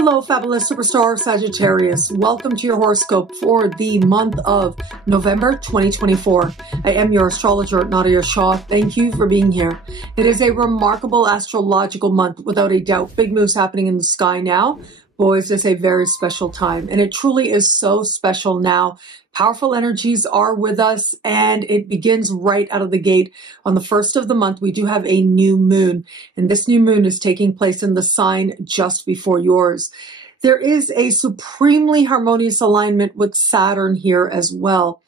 Hello, fabulous superstar Sagittarius. Welcome to your horoscope for the month of November 2024. I am your astrologer, Nadiya Shah. Thank you for being here. It is a remarkable astrological month, without a doubt. Big moves happening in the sky now. Boy, is this a very special time. And it truly is so special now. Powerful energies are with us, and it begins right out of the gate. On the first of the month, we do have a new moon, and this new moon is taking place in the sign just before yours. There is a supremely harmonious alignment with Saturn here as well.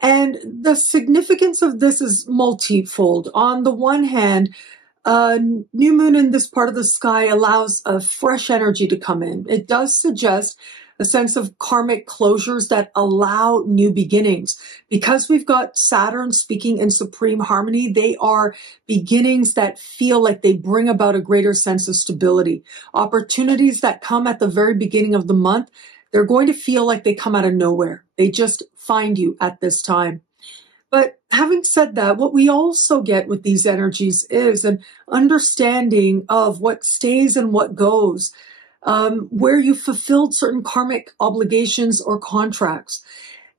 And the significance of this is multifold. On the one hand, a new moon in this part of the sky allows a fresh energy to come in. It does suggest a sense of karmic closures that allow new beginnings. Because we've got Saturn speaking in supreme harmony, they are beginnings that feel like they bring about a greater sense of stability. Opportunities that come at the very beginning of the month, they're going to feel like they come out of nowhere. They just find you at this time. But having said that, what we also get with these energies is an understanding of what stays and what goes, where you fulfilled certain karmic obligations or contracts.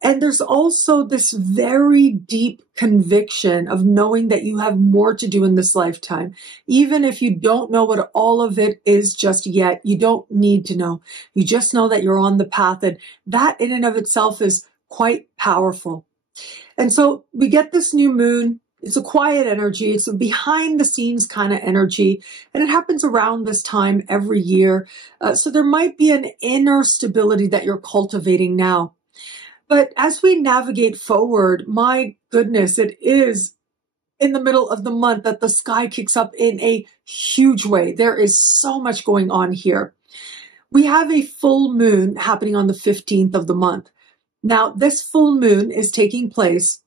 And there's also this very deep conviction of knowing that you have more to do in this lifetime. Even if you don't know what all of it is just yet, you don't need to know. You just know that you're on the path, and that in and of itself is quite powerful. And so we get this new moon. It's a quiet energy. It's a behind the scenes kind of energy. And it happens around this time every year. So there might be an inner stability that you're cultivating now. But as we navigate forward, my goodness, it is in the middle of the month that the sky kicks up in a huge way. There is so much going on here. We have a full moon happening on the 15th of the month. Now, this full moon is taking place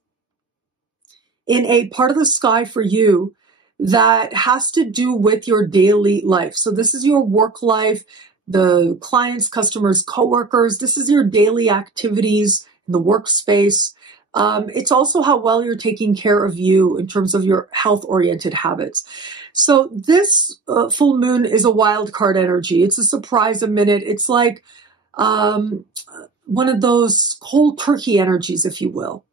in a part of the sky for you that has to do with your daily life. So this is your work life, the clients, customers, coworkers. This is your daily activities in the workspace. It's also how well you're taking care of you in terms of your health-oriented habits. So this full moon is a wild card energy. It's a surprise a minute. It's like one of those cold turkey energies, if you will.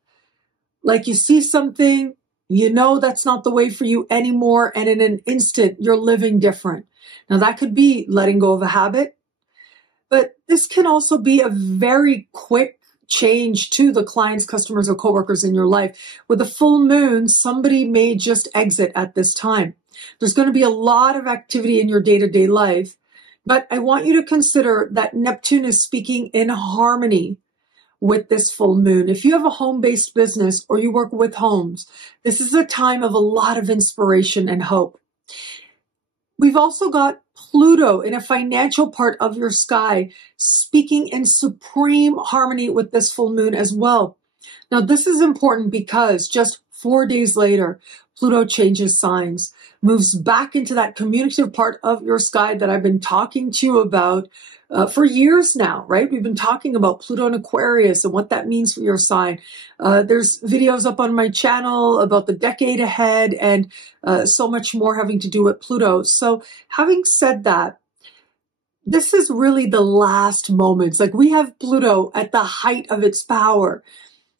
Like you see something, you know that's not the way for you anymore, and in an instant, you're living different. Now, that could be letting go of a habit, but this can also be a very quick change to the clients, customers, or coworkers in your life. With a full moon, somebody may just exit at this time. There's going to be a lot of activity in your day-to-day life, but I want you to consider that Neptune is speaking in harmony with this full moon. If you have a home-based business or you work with homes, this is a time of a lot of inspiration and hope. We've also got Pluto in a financial part of your sky speaking in supreme harmony with this full moon as well. Now, this is important because just 4 days later, Pluto changes signs, moves back into that communicative part of your sky that I've been talking to you about for years now, right? We've been talking about Pluto and Aquarius and what that means for your sign. There's videos up on my channel about the decade ahead and so much more having to do with Pluto. So having said that, this is really the last moments. Like we have Pluto at the height of its power,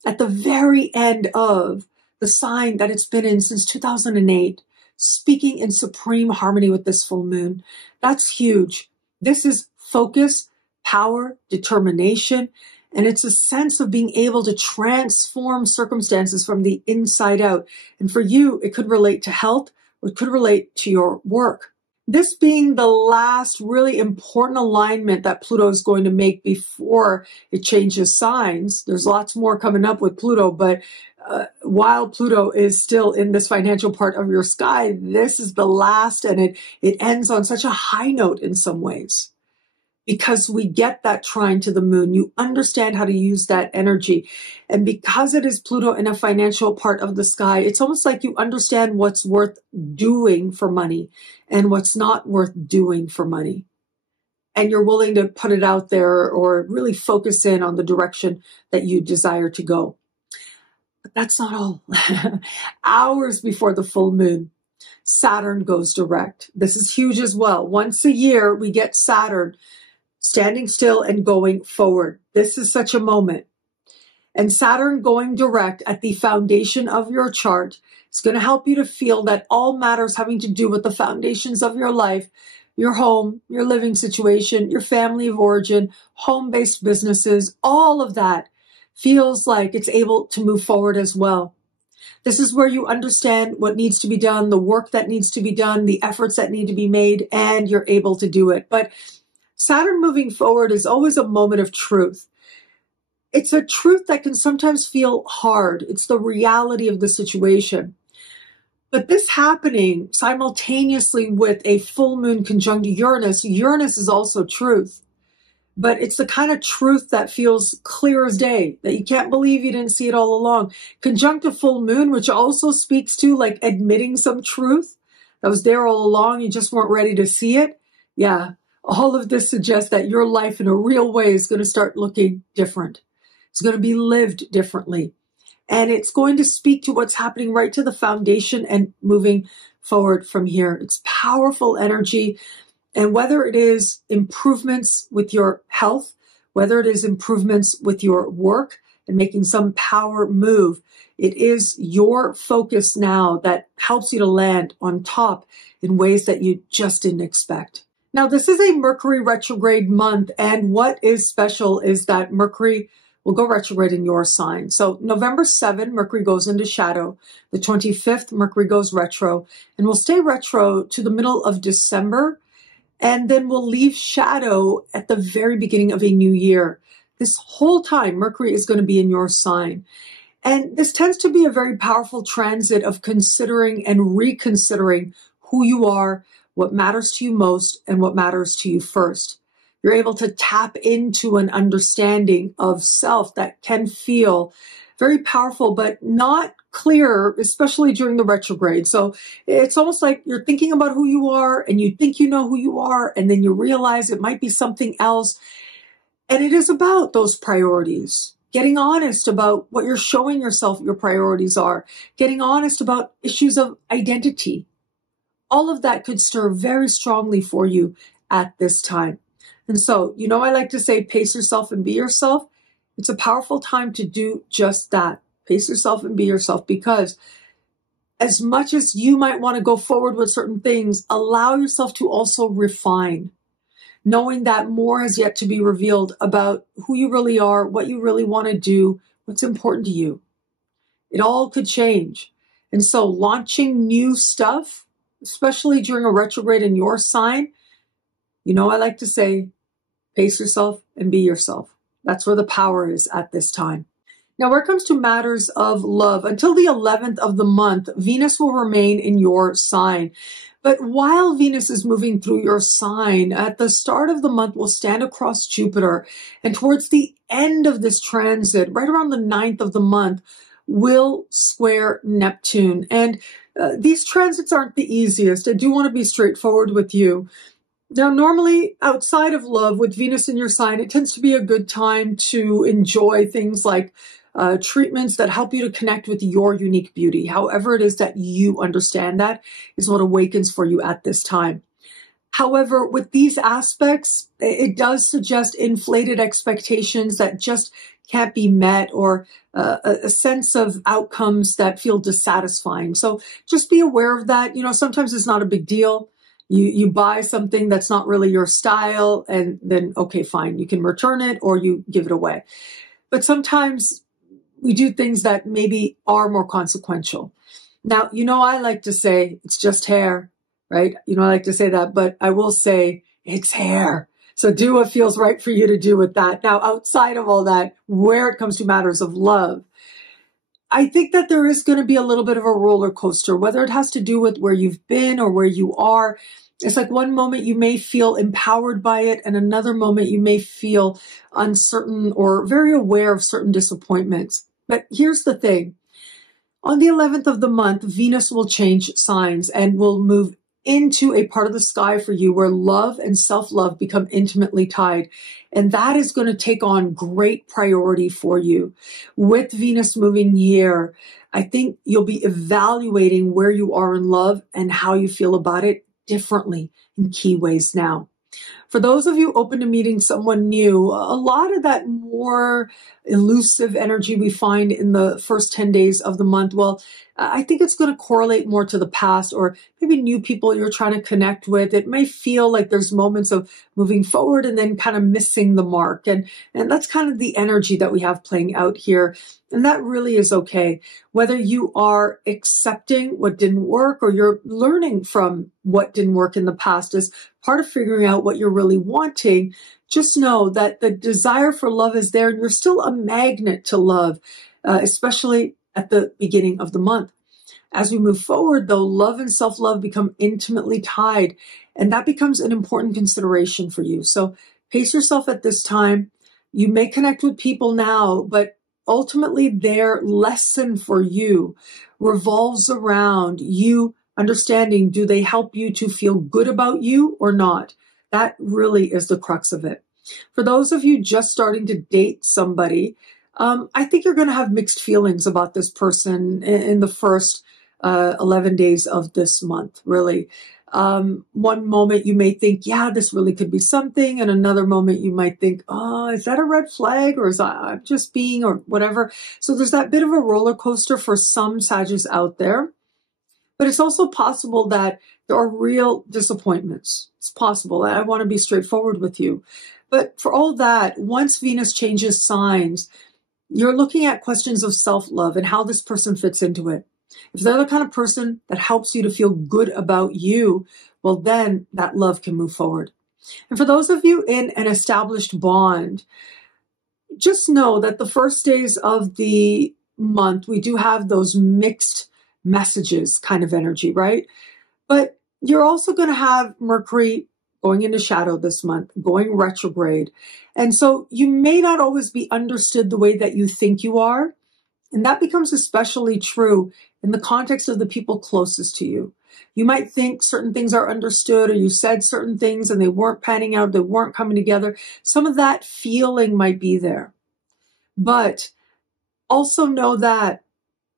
at the very end of the sign that it's been in since 2008, speaking in supreme harmony with this full moon. That's huge. This is focus, power, determination, and it's a sense of being able to transform circumstances from the inside out. And for you, it could relate to health, or it could relate to your work. This being the last really important alignment that Pluto is going to make before it changes signs. There's lots more coming up with Pluto, but while Pluto is still in this financial part of your sky, this is the last, and it ends on such a high note in some ways. Because we get that trine to the moon, you understand how to use that energy. And because it is Pluto in a financial part of the sky, it's almost like you understand what's worth doing for money and what's not worth doing for money. And you're willing to put it out there or really focus in on the direction that you desire to go. But that's not all. Hours before the full moon, Saturn goes direct. This is huge as well. Once a year, we get Saturn standing still and going forward. This is such a moment. And Saturn going direct at the foundation of your chart is going to help you to feel that all matters having to do with the foundations of your life, your home, your living situation, your family of origin, home-based businesses, all of that feels like it's able to move forward as well. This is where you understand what needs to be done, the work that needs to be done, the efforts that need to be made, and you're able to do it. But Saturn moving forward is always a moment of truth. It's a truth that can sometimes feel hard. It's the reality of the situation. But this happening simultaneously with a full moon conjunct Uranus, Uranus is also truth. But it's the kind of truth that feels clear as day, that you can't believe you didn't see it all along. Conjunct a full moon, which also speaks to like admitting some truth that was there all along, you just weren't ready to see it. Yeah, all of this suggests that your life in a real way is going to start looking different. It's going to be lived differently. And it's going to speak to what's happening right to the foundation and moving forward from here. It's powerful energy. And whether it is improvements with your health, whether it is improvements with your work and making some power move, it is your focus now that helps you to land on top in ways that you just didn't expect. Now, this is a Mercury retrograde month. And what is special is that Mercury will go retrograde in your sign. So November 7, Mercury goes into shadow. The 25th, Mercury goes retro, and will stay retro to the middle of December, and then will leave shadow at the very beginning of a new year. This whole time, Mercury is going to be in your sign. And this tends to be a very powerful transit of considering and reconsidering who you are, what matters to you most, and what matters to you first. You're able to tap into an understanding of self that can feel very powerful, but not clear, especially during the retrograde. So it's almost like you're thinking about who you are and you think you know who you are, and then you realize it might be something else. And it is about those priorities, getting honest about what you're showing yourself your priorities are, getting honest about issues of identity. All of that could stir very strongly for you at this time. And so, you know, I like to say, pace yourself and be yourself. It's a powerful time to do just that. Pace yourself and be yourself, because as much as you might want to go forward with certain things, allow yourself to also refine, knowing that more has yet to be revealed about who you really are, what you really want to do, what's important to you. It all could change. And so launching new stuff, especially during a retrograde in your sign, you know, I like to say, pace yourself and be yourself. That's where the power is at this time. Now, where it comes to matters of love, until the 11th of the month, Venus will remain in your sign. But while Venus is moving through your sign, at the start of the month, will stand across Jupiter. And towards the end of this transit, right around the 9th of the month, will square Neptune. And these transits aren't the easiest. I do want to be straightforward with you. Now, normally outside of love with Venus in your sign, it tends to be a good time to enjoy things like treatments that help you to connect with your unique beauty. However it is that you understand that is what awakens for you at this time. However, with these aspects, it does suggest inflated expectations that just can't be met, or a sense of outcomes that feel dissatisfying. So just be aware of that. You know, sometimes it's not a big deal. You buy something that's not really your style, and then, okay, fine, you can return it or you give it away. But sometimes we do things that maybe are more consequential. Now, you know, I like to say it's just hair, right? You know, I like to say that, but I will say it's hair. So do what feels right for you to do with that. Now, outside of all that, where it comes to matters of love, I think that there is going to be a little bit of a roller coaster, whether it has to do with where you've been or where you are. It's like one moment you may feel empowered by it, and another moment you may feel uncertain or very aware of certain disappointments. But here's the thing. On the 11th of the month, Venus will change signs and will move into a part of the sky for you where love and self-love become intimately tied. And that is going to take on great priority for you. With Venus moving here, I think you'll be evaluating where you are in love and how you feel about it differently in key ways now. For those of you open to meeting someone new, a lot of that more elusive energy we find in the first 10 days of the month, well, I think it's going to correlate more to the past or maybe new people you're trying to connect with. It may feel like there's moments of moving forward and then kind of missing the mark. And that's kind of the energy that we have playing out here. And that really is okay. Whether you are accepting what didn't work or you're learning from what didn't work in the past as part of figuring out what you're really wanting, just know that the desire for love is there and you're still a magnet to love, especially at the beginning of the month. As we move forward, though, love and self-love become intimately tied, and that becomes an important consideration for you. So pace yourself at this time. You may connect with people now, but ultimately their lesson for you revolves around you understanding, do they help you to feel good about you or not? That really is the crux of it. For those of you just starting to date somebody, I think you're going to have mixed feelings about this person in the first 11 days of this month, really. One moment you may think, yeah, this really could be something. And another moment you might think, oh, is that a red flag or is I'm just being or whatever. So there's that bit of a roller coaster for some Sagittarius out there. But it's also possible that there are real disappointments. It's possible. I want to be straightforward with you. But for all that, once Venus changes signs, you're looking at questions of self-love and how this person fits into it. If they're the kind of person that helps you to feel good about you, well, then that love can move forward. And for those of you in an established bond, just know that the first days of the month, we do have those mixed messages kind of energy, right? But you're also going to have Mercury going into shadow this month, going retrograde. And so you may not always be understood the way that you think you are. And that becomes especially true in the context of the people closest to you. You might think certain things are understood or you said certain things and they weren't panning out, they weren't coming together. Some of that feeling might be there. But also know that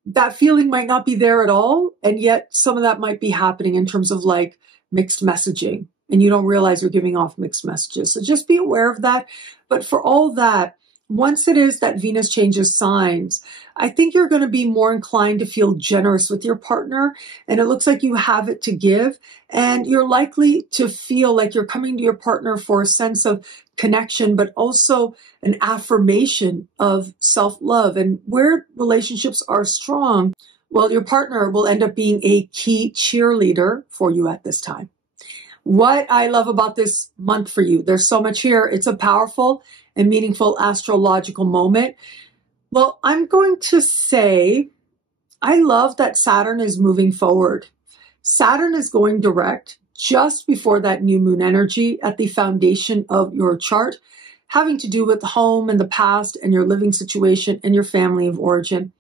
that feeling might not be there at all. And yet some of that might be happening in terms of like mixed messaging. And you don't realize you're giving off mixed messages. So just be aware of that. But for all that, once it is that Venus changes signs, I think you're going to be more inclined to feel generous with your partner. And it looks like you have it to give. And you're likely to feel like you're coming to your partner for a sense of connection, but also an affirmation of self-love. And where relationships are strong, well, your partner will end up being a key cheerleader for you at this time. What I love about this month for you, there's so much here. It's a powerful and meaningful astrological moment. Well, I'm going to say, I love that Saturn is moving forward. Saturn is going direct just before that new moon energy at the foundation of your chart, having to do with home and the past and your living situation and your family of origin.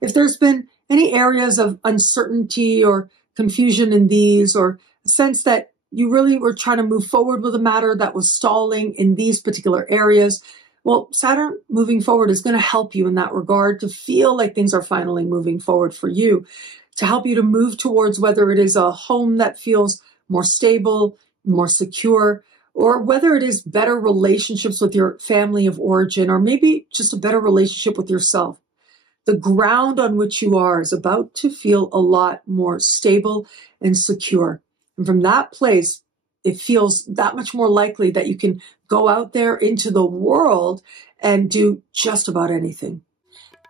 If there's been any areas of uncertainty or confusion in these, or a sense that you really were trying to move forward with a matter that was stalling in these particular areas, well, Saturn moving forward is going to help you in that regard to feel like things are finally moving forward for you, to help you to move towards whether it is a home that feels more stable, more secure, or whether it is better relationships with your family of origin, or maybe just a better relationship with yourself. The ground on which you are is about to feel a lot more stable and secure. And from that place, it feels that much more likely that you can go out there into the world and do just about anything.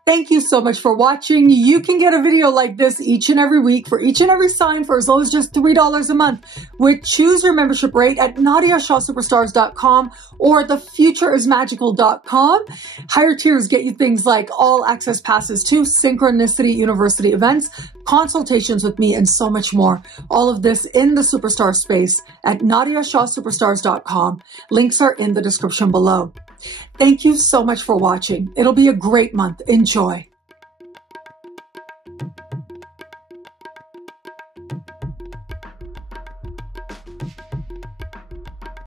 Thank you so much for watching. You can get a video like this each and every week for each and every sign for as low as just $3 a month. Choose your membership rate at NadiyaShahSuperstars.com or thefutureismagical.com. Higher tiers get you things like all access passes to Synchronicity University events, consultations with me, and so much more. All of this in the Superstar space at NadiyaShahSuperstars.com. Links are in the description below. Thank you so much for watching. It'll be a great month. Enjoy.